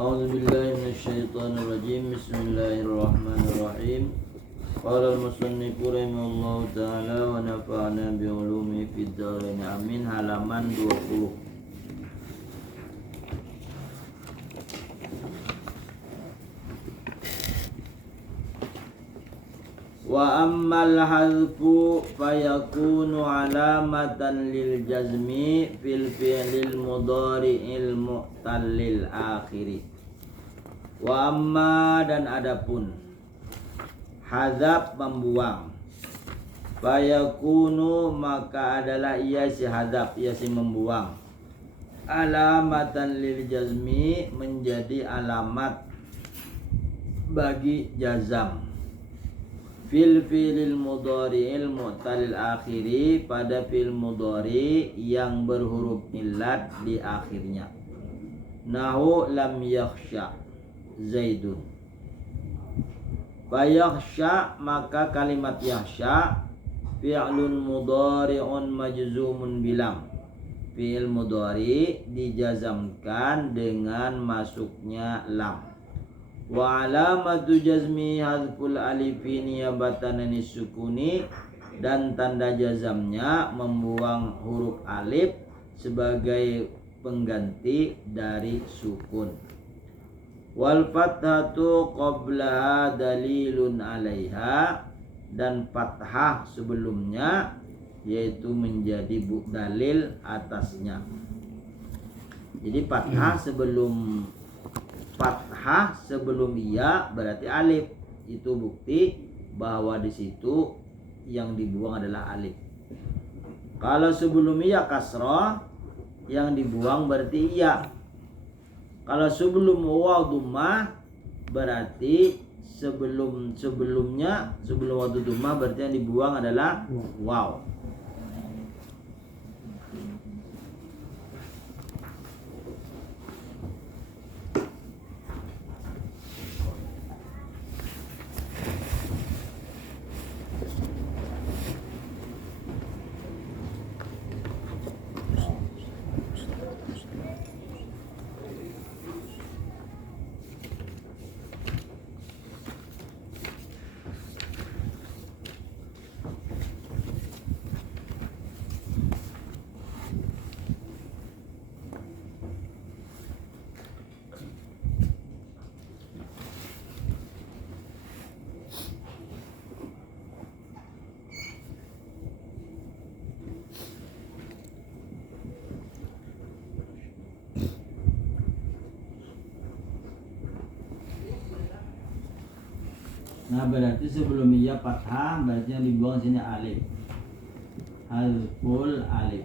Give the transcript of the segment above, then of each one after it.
A'udzu billahi minasyaitonir rajim. Bismillahirrahmanirrahim. Qala al-musannifu rahimahullahu ta'ala wa nafa'ana bi ulumi fid dharain amin. Halaman 20. Wa ammal hadfu fayakunu alamatan lil jazmi fil fi'lil mudhari'il mu'tallil akhiri. Wa amma, dan adapun hadzaf membuang, fayakunu maka adalah ia si hadzaf, ia si membuang, alamatan lil jazmi menjadi alamat bagi jazam, fil fi'lil mudhari'il mu'tallil akhiri, pada fi'il mudhari yang berhuruf illat di akhirnya. Nahu lam yakhsha Zaidun. Fayakhsha, maka kalimat yakhsha fi'lun mudhari'un majzumun bilam, fi'il mudhari dijazamkan dengan masuknya lam. Wa alamatu jazmi hadful alifi niyabatan anis sukuni, dan tanda jazamnya membuang huruf alif sebagai pengganti dari sukun. Wal fathatu qablaha dalilun alaiha, dan fathah sebelumnya yaitu menjadi dalil atasnya. Jadi fathah sebelum ya berarti alif, itu bukti bahwa di situ yang dibuang adalah alif. Kalau sebelum ya kasrah, yang dibuang berarti ya. Kalau sebelum waw dhammah, berarti sebelum waw dhammah berarti yang dibuang adalah waw. Nah, berarti sebelum iya fathah berarti yang dibuang sini alif. Hazful alif.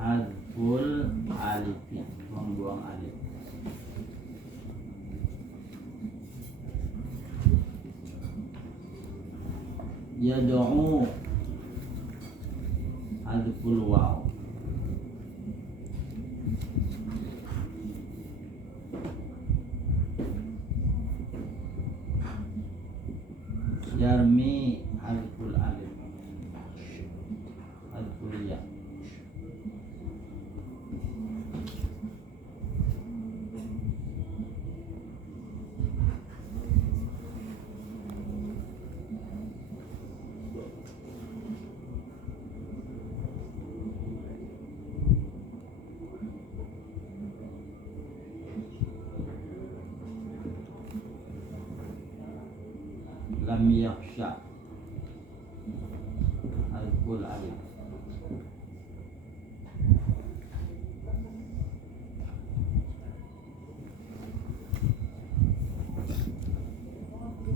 Hazful alif, membuang alif. Yad'u, hazful waw. Yarmi, hazful alif. Hazful ya. Lam yakhsha, hazful alif.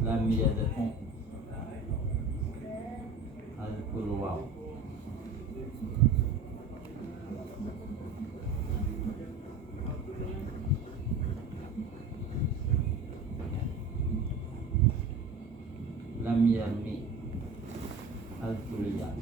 Lam yad'u, hazful waw. Lam yarmi, hazful ya.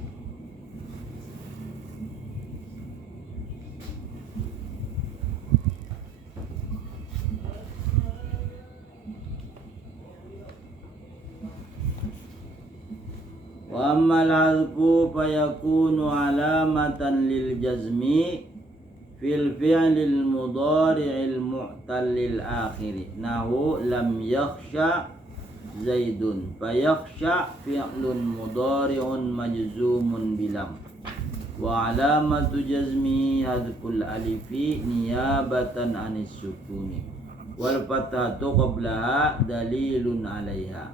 Wa ammal hadfu fayakunu alamatan lil jazmi fil fi'lil mudhari'il mu'tallil akhiri nahu lam yakhsha Zaidun fayakhsha fi'lun mudhari'un majzumun bilam wa alamatu jazmi hadful alifi niyabatan anis sukuni wal fathatu qablaha dalilun alaiha,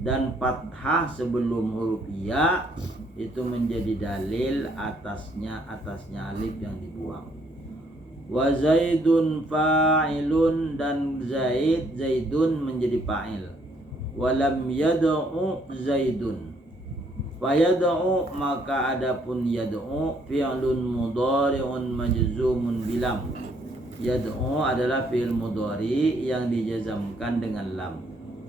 dan fathah sebelum huruf ya itu menjadi dalil atasnya alif yang dibuang. Wa Zaidun fa'ilun, dan Zaidun menjadi fa'il. Walam yad'u Zaidun fayad'u, maka adapun yad'u fi'lun mudhari'un majzumun bilam. Yad'u adalah fi'il mudhari yang dijazamkan dengan lam.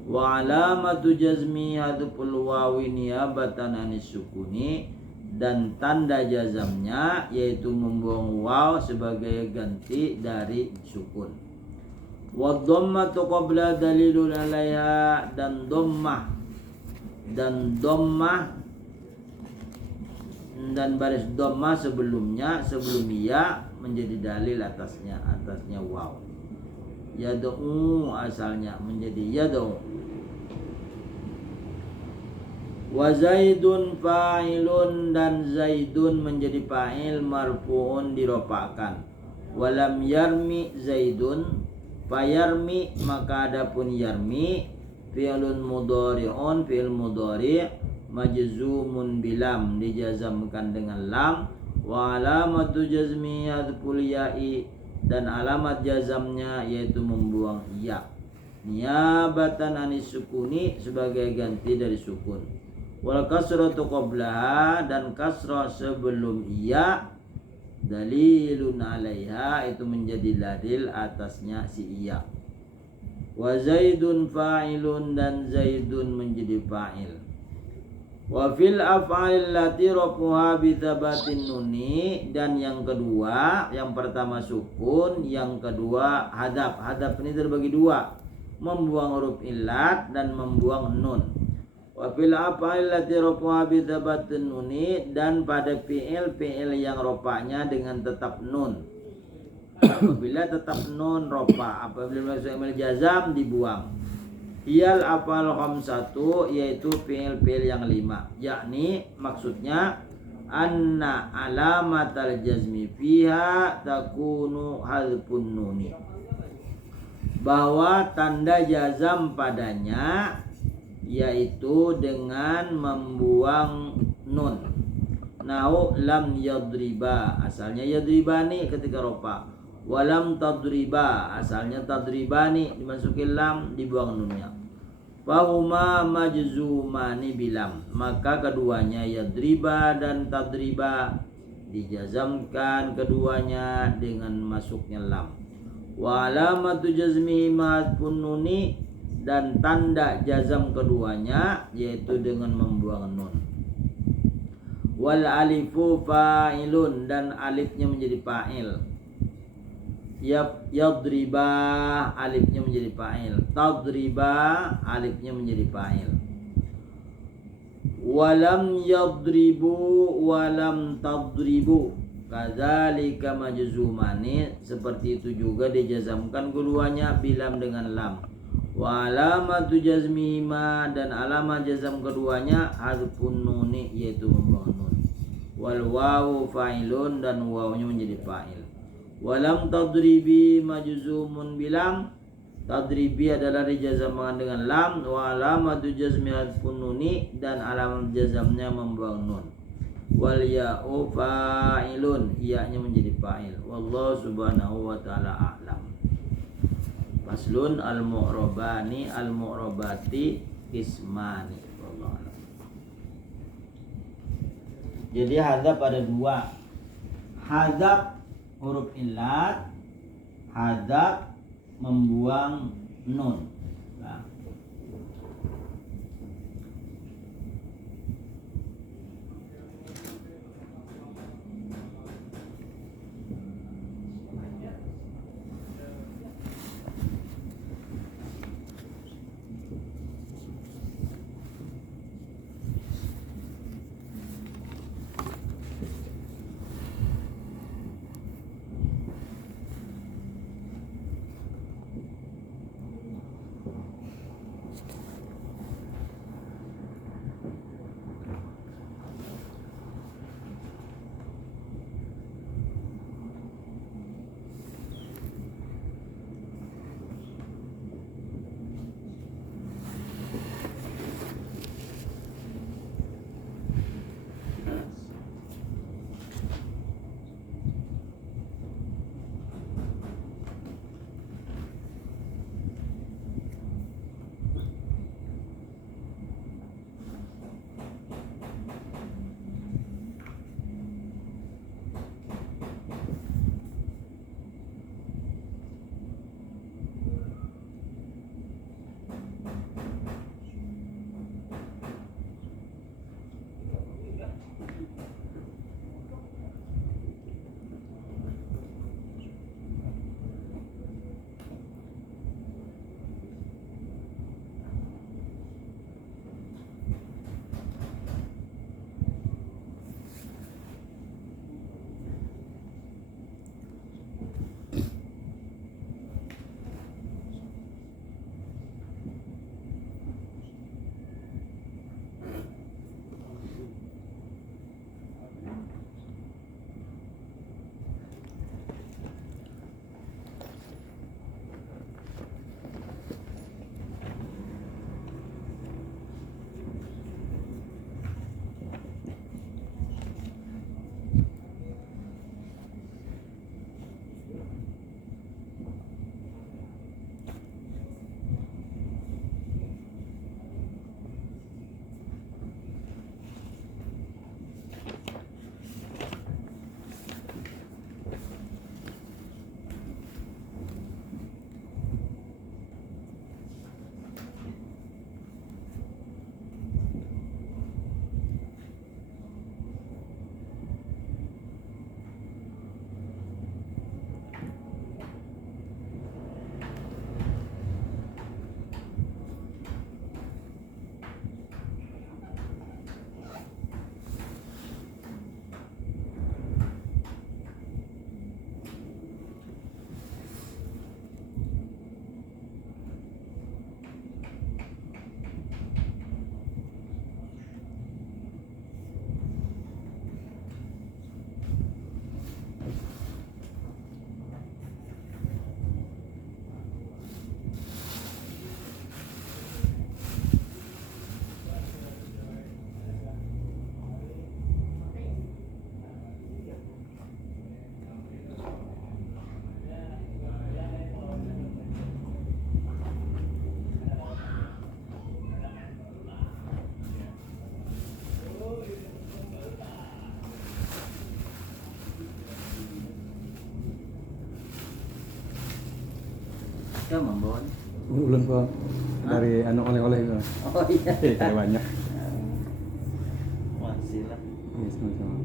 Wa alamatu jazmi hadful wawi niyabatan anis sukuni, dan tanda jazamnya yaitu membuang waw sebagai ganti dari sukun. Wa dhammatu qabla dalilun alaiha, dan dhammah dan baris dhammah sebelum ya menjadi dalil atasnya waw. Yad'u asalnya menjadi yad'u. Wa Zaidun fa'ilun, dan Zaidun menjadi fa'il marfu'un dirofakkan. Walam yarmi Zaidun fayarmi, maka adapun yarmi fi'lun mudhari'un fi'il mudhari' majzumun bilam, dijazamkan dengan lam. Wa alamatu jazmi hadful ya'i, dan alamat jazamnya yaitu membuang ya niyabatan anis sukuni, sebagai ganti dari sukun. Wal kasratu qablaha, dan kasrah sebelum ya dalilun alaiha, itu menjadi dalil atasnya si iya. Wa Zaidun fa'ilun, dan Zaidun menjadi fa'il. Wa fil af'alil lati rafuha bi tsabatin nuni, dan yang kedua, yang pertama sukun, yang kedua hadaf. Hadaf ini terbagi dua, membuang huruf illat dan membuang nun. Wa fil af'alil lati rafuha bi tsabatin nuni, dan pada fi'il yang rofa'nya dengan tetap nun. Apabila tetap nun rofa, apabila masuk jazam dibuang. Iyal afal khamsatu, yaitu fi'il yang 5, yakni maksudnya anna alamatal jazmi fiha takunu hadfun nuni, bahwa tanda jazam padanya yaitu dengan membuang nun. Nahu lam yadriba, asalnya yadribani ketika rofa. Walam tadriba, asalnya tadribani, dimasukin lam, dibuang nunnya. Fahuma majzumani bilam, maka keduanya yadriba dan tadriba dijazamkan keduanya dengan masuknya lam. Wa alamatu jazmi madfun nuni, dan tanda jazam keduanya yaitu dengan membuang nun. Wal alifu fa'ilun, dan alifnya menjadi fa'il. Yadriba, alifnya menjadi fa'il. Tadriba, alifnya menjadi fa'il. Walam yadribu walam tadribu, kadzalika majzumani, seperti itu juga dijazamkan keduanya bilam dengan lam. Wa alamatu jazmihima, dan alamat jazam keduanya hadfun nuni, yaitu membuang nun. Wal wawu fa'ilun, dan wawunya menjadi fa'il. Walam tadribi majzumun bilam, tadribi adalah dijazamkan dengan lam. Wa alamatu jazmi hadfun nuni, dan alamat jazamnya membuang nun. Wal ya'u fa'ilun, iya-nya menjadi fa'il. Wallahu subhanahu wa ta'ala a'lam. Faslun al-mu'rabani al-mu'rabati ismani. Wallahu a'lam. Jadi hadap ada dua. Hadap huruf illat, hadap membuang nun. Nah. Ya membawa. Ulun po dari anu oleh-oleh itu. Oh iya. Ada banyak. Masih lah. Iya, sama-sama.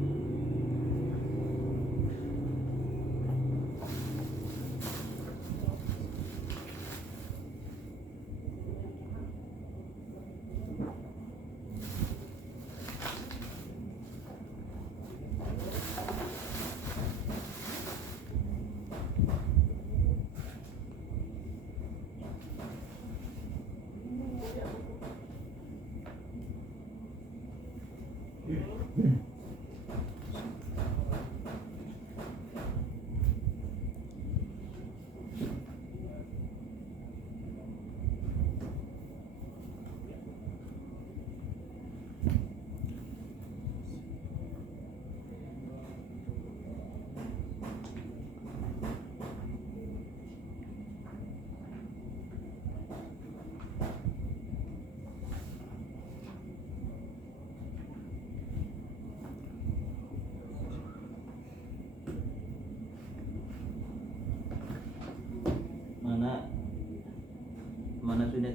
Mana sudah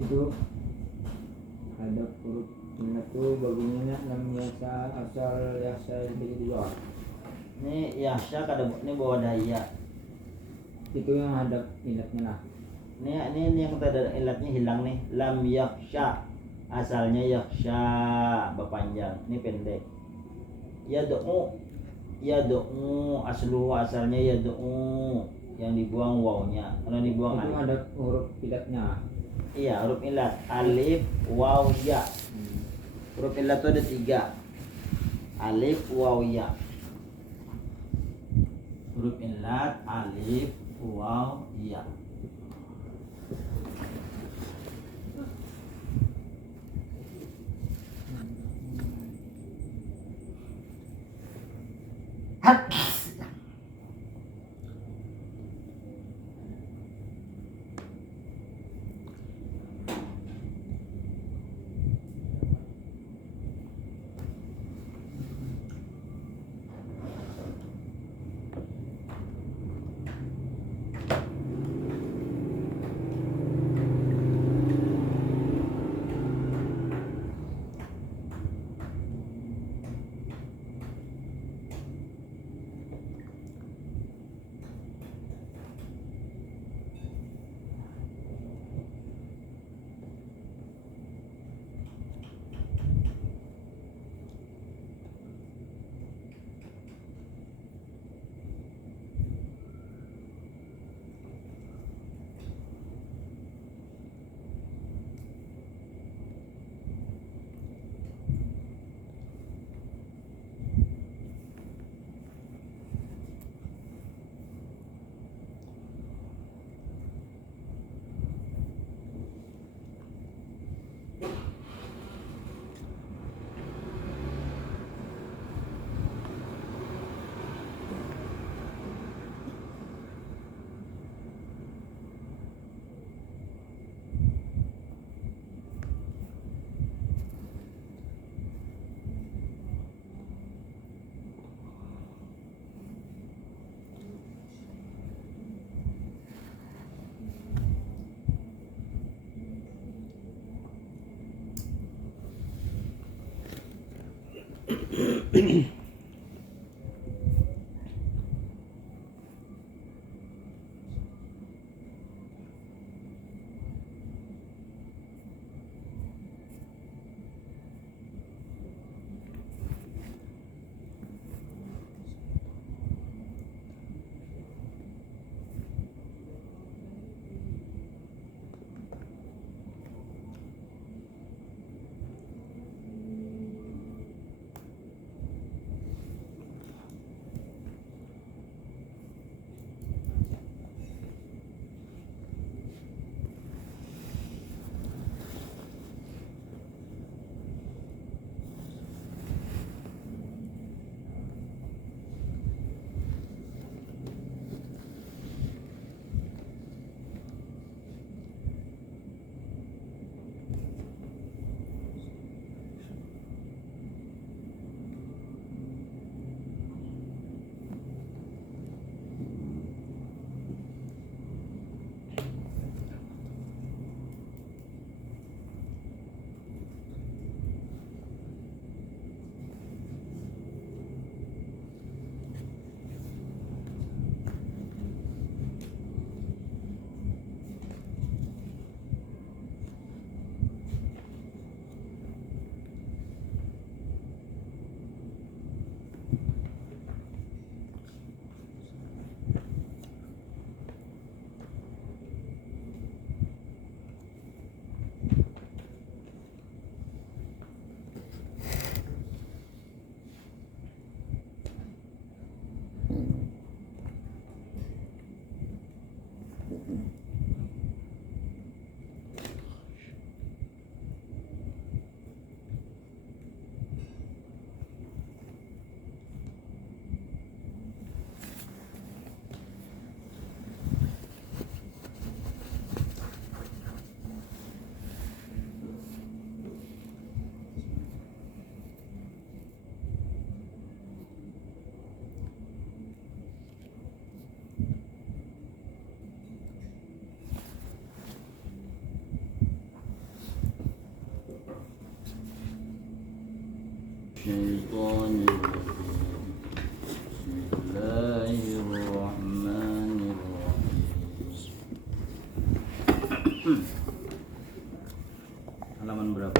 Itu ada huruf itu bagiannya namanya asal yasa yang dua. ini yahsya kada ini bawa daya. Itu yang ada ilatnya lah. Ini yang tanda ilatnya hilang nih. Lam yakhsha. Asalnya yakhsha berpanjang. Ini pendek. Yad'u. Yad'u asluhu asalnya yad'u. Yang dibuang wawnya. Kalau dibuang Itu alif. ada huruf ilatnya. Iya, huruf ilat. Alif, waw, ya. Huruf ilat itu ada 3. Alif, waw, ya. Huruf ilat, alif, waw, ya. Halaman berapa?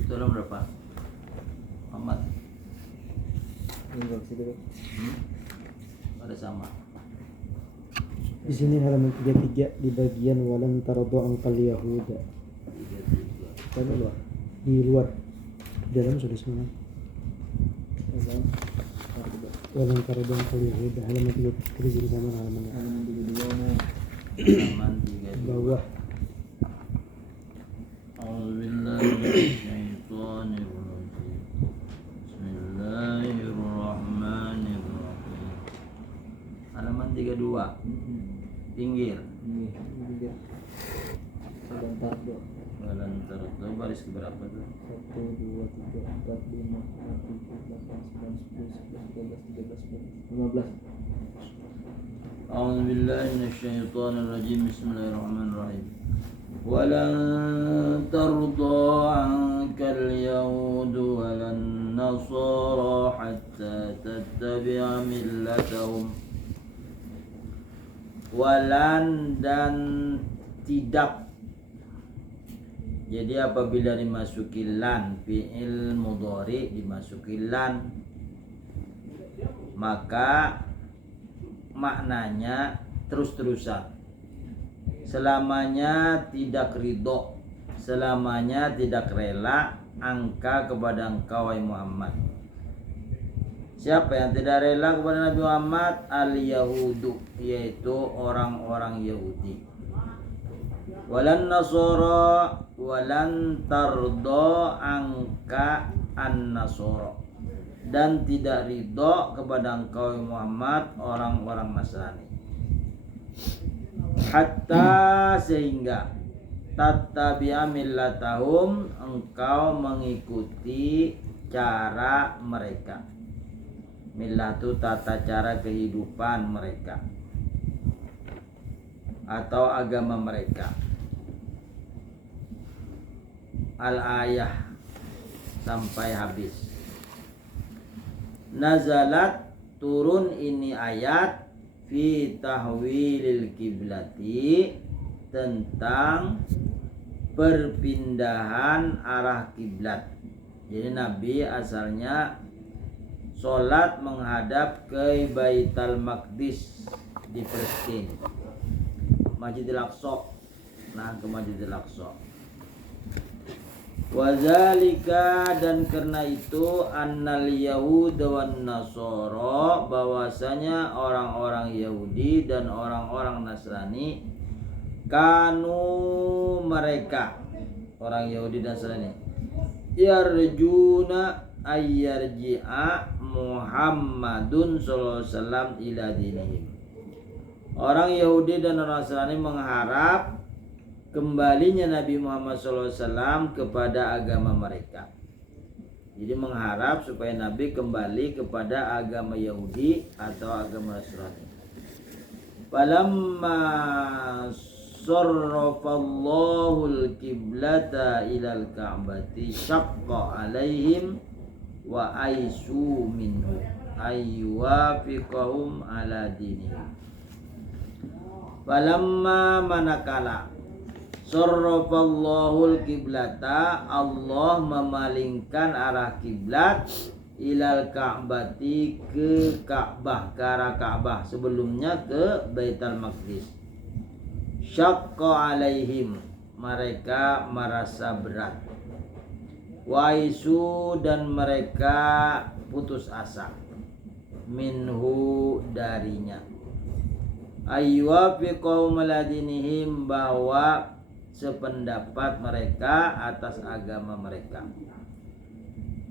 Itu halaman berapa? Ahmad. Ini bab situ. Ada sama. Di sini halaman 33 di bagian walan tardo angkal Yahuda. 33. Kan luar. Di luar. Di dalam sudah semua. Walan tardo angkal Yahuda halaman 33 di sini sama halamannya. Halaman 32 nah. Halaman 32. Bawah. A'udzubillahi minasyaitonirrajim. Bismillahirrahmanirrahim. Halaman 32. Pinggir. Ini dia. Sebentar dok. Walan tardo baris ke berapa tuh? 1, 2, 3, 4, 5, 6, 7, 8, 9, 10, 11, 12, 13, 14, 15. A'udzubillahi minasyaitonirrajim. Bismillahirrahmanirrahim. Walan tarda 'ankal yahudu walan nasara hatta tattabi'a millatahum. Walan dan tidak. Jadi apabila dimasuki lan, fi'il mudhari dimasuki lan, maka maknanya terus-terusan. Selamanya tidak ridho, selamanya tidak rela angka kepada engkau wahai Muhammad. Siapa yang tidak rela kepada Nabi Muhammad? Al-Yahudu, yaitu orang-orang Yahudi. Walan nasara walan tardo angka an-nasara, dan tidak ridho kepada engkau Muhammad orang-orang Nasrani. Hatta sehingga tattabi'a millatahum, engkau mengikuti cara mereka. Millatu tata cara kehidupan mereka atau agama mereka. Al-ayah sampai habis. Nazalat turun ini ayat fi tahwilil kiblati, tentang perpindahan arah kiblat. Jadi Nabi asalnya sholat menghadap ke Baitul Maqdis di Palestina, Masjidil Aqsa. Nah, ke Masjidil Aqsa. Wazalika, dan karena itu annal yahud wan nasara, bahwasanya orang-orang Yahudi dan orang-orang Nasrani, kanu mereka orang Yahudi dan Nasrani, yarjuna ayyarji'a Muhammadun sallallahu alaihi wasallam ila dinihim. Orang Yahudi dan orang Nasrani mengharap kembalinya Nabi Muhammad SAW kepada agama mereka. Jadi mengharap supaya Nabi kembali kepada agama Yahudi atau agama Nasrani. Falamma sarrafallahu al-qiblata ilal ka'bati syaqqa alaihim wa aisu minhu ayyuwafiqahum ala dinihim. Falamma manakala sarrafallahul kiblata, Allah memalingkan arah kiblat ilal ka'bati, ke Ka'bah, ke arah Ka'bah. Sebelumnya ke Baitul Maqdis. Syaqqa alaihim, mereka merasa berat. Waisu, dan mereka putus asa. Minhu, darinya. Ayyuwafiqahum ala dinihim, bahwa sependapat mereka atas agama mereka.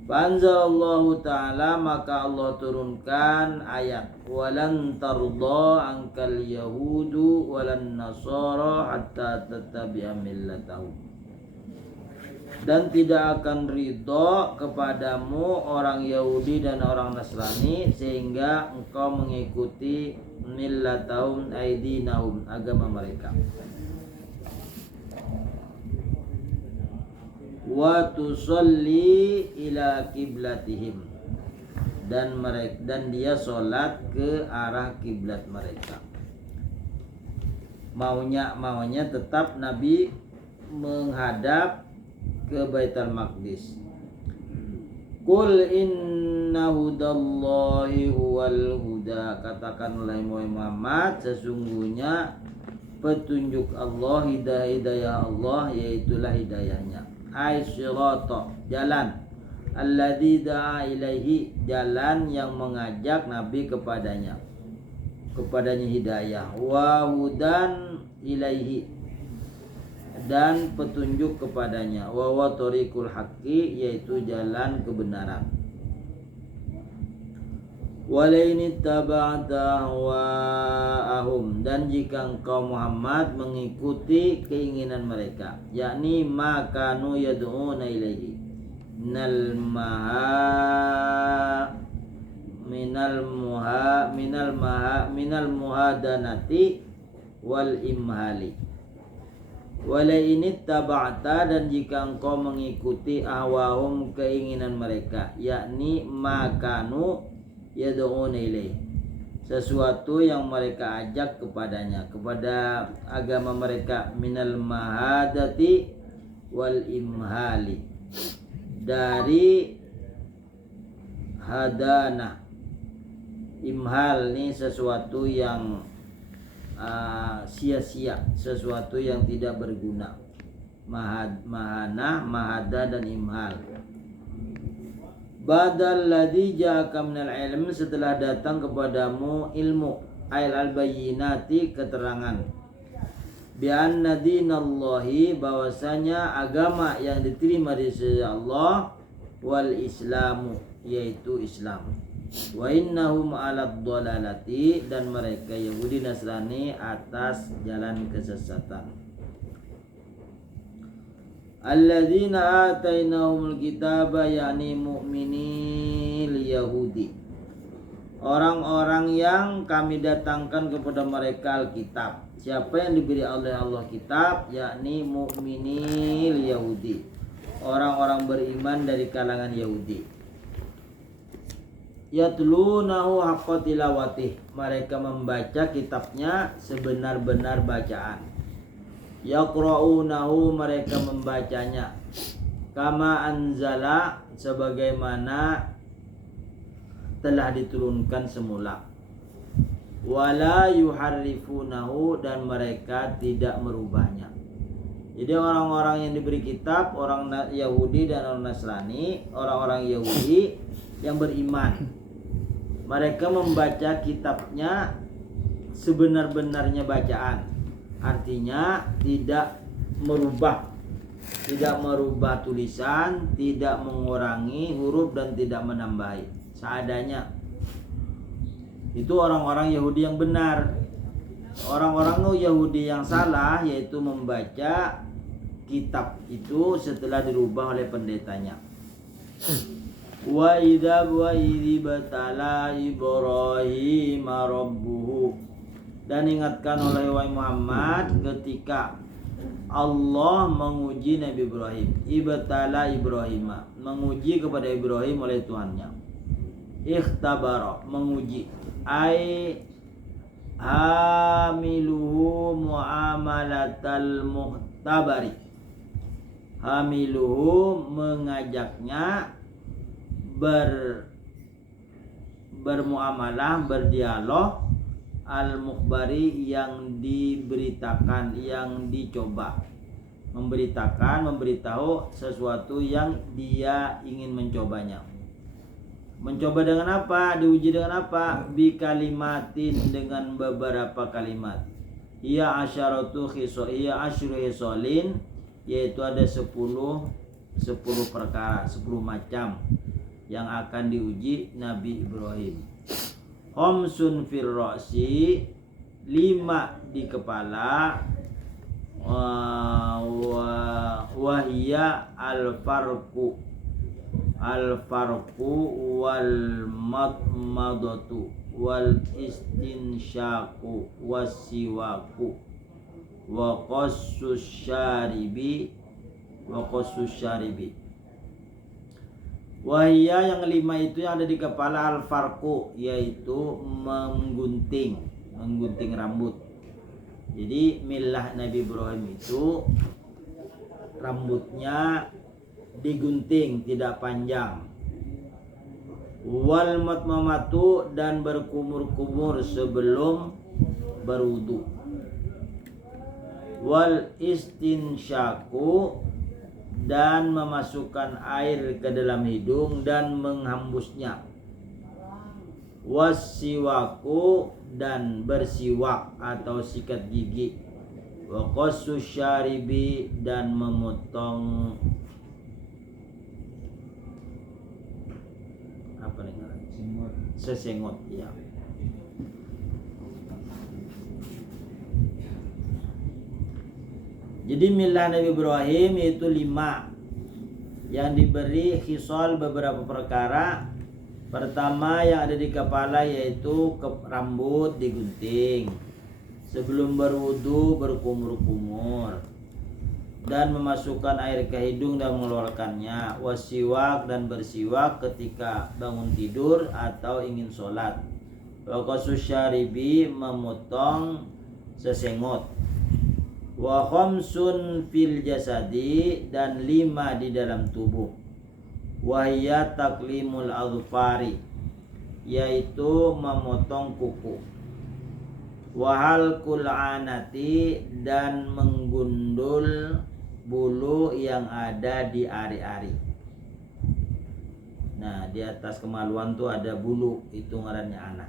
Fanzalallahu ta'ala, maka Allah turunkan ayat walan tarda angkal yahudu walan nasara hatta tattabi'a millatahum. Dan tidak akan ridho kepadamu orang Yahudi dan orang Nasrani sehingga engkau mengikuti millatahum aidinahum, agama mereka. Wa tusalli ila kiblatihim, dan dia sholat ke arah kiblat mereka. Maunya tetap Nabi menghadap ke Baitul Maqdis. Qul inna hudallahi huwal huda, katakanlah Muhammad, sesungguhnya petunjuk Allah, hidayah Allah, yaitulah hidayahnya. Ai sirata, jalan. Alladzi da'a ilaihi, jalan yang mengajak Nabi kepadanya hidayah. Wa hudan ilaihi, dan petunjuk kepadanya. Wa wa tariqul haqqi, yaitu jalan kebenaran. Walaini taba'ta ahwaahum, dan jika engkau Muhammad mengikuti keinginan mereka, yakni makanu yad'una ilaihi minal muhadanati wal imhali. Wala ini taba'ta, dan jika engkau mengikuti ahwahum, keinginan mereka, yakni makanu yad'una ilaih, sesuatu yang mereka ajak kepadanya, kepada agama mereka, minal mahadati wal imhali, dari hadanah. Imhal ini sesuatu yang sia-sia, sesuatu yang tidak berguna. Mahada dan imhal. Badal ladzi ja'aka minal ilm, setelah datang kepadamu ilmu, al-bayyinati, keterangan. Bi anna dinallahi, bahwasanya agama yang diterima dari sisi Allah, wal islamu, yaitu Islam. Wa innahum 'alad dhalalati, dan mereka Yahudi Nasrani atas jalan kesesatan. Alladzina atainahumul kitaba, yakni mu'minil Yahudi, orang-orang yang kami datangkan kepada mereka Alkitab. Siapa yang diberi oleh Allah kitab, yakni mu'minil Yahudi, orang-orang beriman dari kalangan Yahudi. Yatlunahu haqqa tilawatih, mereka membaca kitabnya sebenar-benar bacaan. Yaqra'unahu, mereka membacanya. Kama anzala, sebagaimana telah diturunkan semula. Wala yuharrifunahu, dan mereka tidak merubahnya. Jadi orang-orang yang diberi kitab, orang Yahudi dan orang Nasrani, orang-orang Yahudi yang beriman, mereka membaca kitabnya sebenar-benarnya bacaan. Artinya tidak merubah tulisan, tidak mengurangi huruf, dan tidak menambahi, seadanya. Itu orang-orang Yahudi yang benar. Orang-orang Yahudi yang salah, yaitu membaca kitab itu setelah dirubah oleh pendetanya. Wa idza batala Ibrahim rabbuhu, dan ingatkan oleh wahai Muhammad ketika Allah menguji Nabi Ibrahim. Ibtala Ibrahim, menguji kepada Ibrahim oleh Tuhannya. Ikhtabara, menguji. Ai hamiluhu muamalatal muhtabari. Hamiluhu, mengajaknya bermuamalah, berdialog, al-mukhbari, yang diberitakan, yang dicoba, memberitahu sesuatu yang dia ingin mencobanya. Mencoba dengan apa? Diuji dengan apa? Bi kalimatin, dengan beberapa kalimat. Ia asyaratu khiso, ia asyru hisolin, yaitu ada 10 perkara, 10 macam yang akan diuji Nabi Ibrahim. Khamsun fir ra'si, 5 di kepala, wahia al-farqu wal madmadatu wal istinsyaku wasiwaku wa qassus syaribi wahia yang 5 itu yang ada di kepala al-farqu, yaitu menggunting rambut. Jadi milah Nabi Ibrahim itu rambutnya digunting, tidak panjang. Wal matmamatu, dan berkumur-kumur sebelum berwudu. Wal istinsyaku, dan memasukkan air ke dalam hidung dan menghembusnya. Wasiwaku, dan bersiwak atau sikat gigi. Wa qassus syaribi, dan memotong apa nih? Sesengot, ya. Jadi milah Nabi Ibrahim itu 5 yang diberi khisal beberapa perkara. Pertama yang ada di kepala yaitu rambut digunting, sebelum berwudu berkumur-kumur, dan memasukkan air ke hidung dan mengeluarkannya. Wasiwak, dan bersiwak ketika bangun tidur atau ingin sholat. Wa qassus syaribi, memotong sesengot. Wa khamsun fil jasadi, dan 5 di dalam tubuh. Wahya taklimul adfari, yaitu memotong kuku. Wahal kul'anati, dan menggundul bulu yang ada di ari-ari. Nah, di atas kemaluan tuh ada bulu, itu ngarannya anak.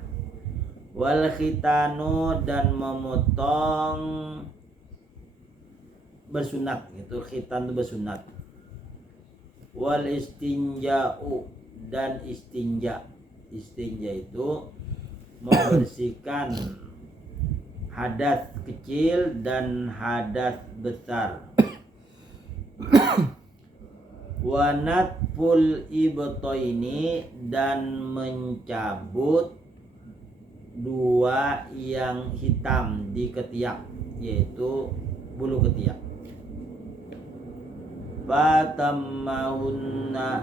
Wal khitanu, dan memotong bersunat, itu khitan itu bersunat. Wal istinja'u, dan istinja itu membersihkan hadas kecil dan hadas besar. Wanatful ibtaini, dan mencabut 2 yang hitam di ketiak, yaitu bulu ketiak. Fatammahunna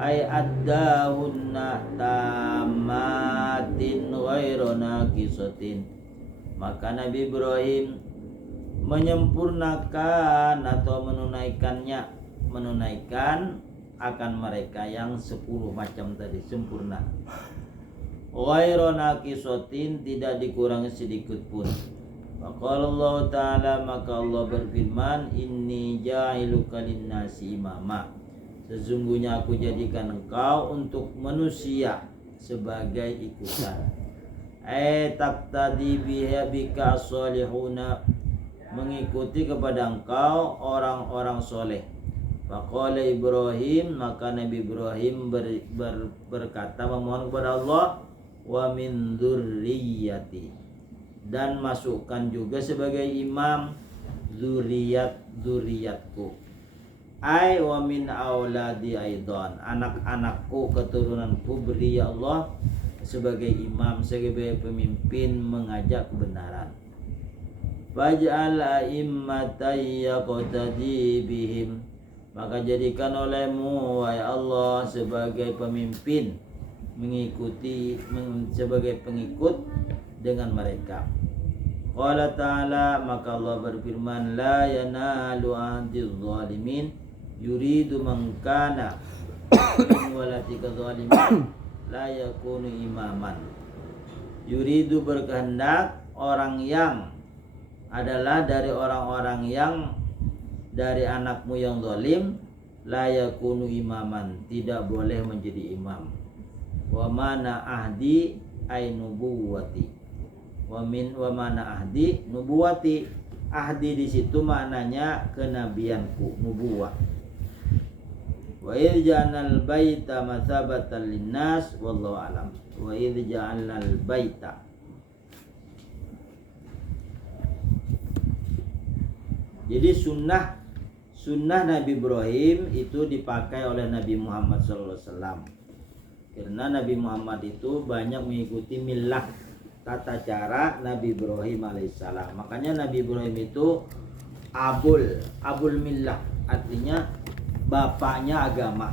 ay addahunna tamatin ghairu naqisatin. Maka Nabi Ibrahim menyempurnakan atau menunaikan akan mereka yang 10 macam tadi, sempurna. Ghairu naqisatin, tidak dikurangi sedikit pun. Maka Allah Ta'ala, maka Allah berfirman, inni ja'iluka linnasi imama, sesungguhnya aku jadikan engkau untuk manusia sebagai ikutan. Taqtadi biha bika as-salihuna, mengikuti kepada engkau orang-orang soleh. Faqala Ibrahim, maka Nabi Ibrahim berkata, memohon kepada Allah, wa min dzurriyyati, dan masukkan juga sebagai imam zuriatku. Ai wa min auladi aidan, anak-anakku, keturunanku, beri ya Allah sebagai imam, sebagai pemimpin mengajak kebenaran. Faj'al a'immatan yaqtadi bihim, maka jadikan olehmu wahai Allah sebagai pemimpin, sebagai pengikut dengan mereka. Qala ta'ala, maka Allah berfirman, la yanalu ahdiz zalimin, yuridu man kana min walatika zalimin la yakunu imaman. Yuridu, berkehendak, orang yang adalah dari orang-orang yang dari anakmu yang zalim, la yakunu imaman, tidak boleh menjadi imam. Wa mana ahdi ay nubuwati, wa mana ahdi nubuwati, ahdi di situ maknanya kenabianku, nubuwah. Wa idh ja'alnal baita mathabatan linnas wallahu alam. Wa idh ja'alnal baita, jadi sunnah Nabi Ibrahim itu dipakai oleh Nabi Muhammad SAW. Karena Nabi Muhammad itu banyak mengikuti millah, tata cara Nabi Ibrahim alaihissalam. Makanya Nabi Ibrahim itu abul millah, artinya bapaknya agama.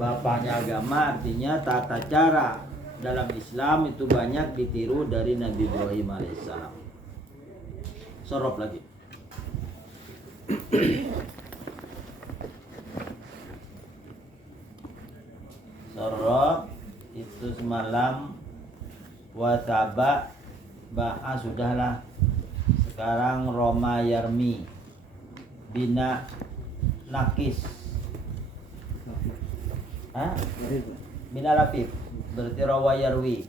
Bapaknya agama artinya tata cara dalam Islam itu banyak ditiru dari Nabi Ibrahim alaihissalam. Sorop lagi. Sorop itu semalam wasaba ba'a sudahlah. Sekarang Roma Yarmi bina nakis. Hah? Bina lafif berarti rawa yarwi.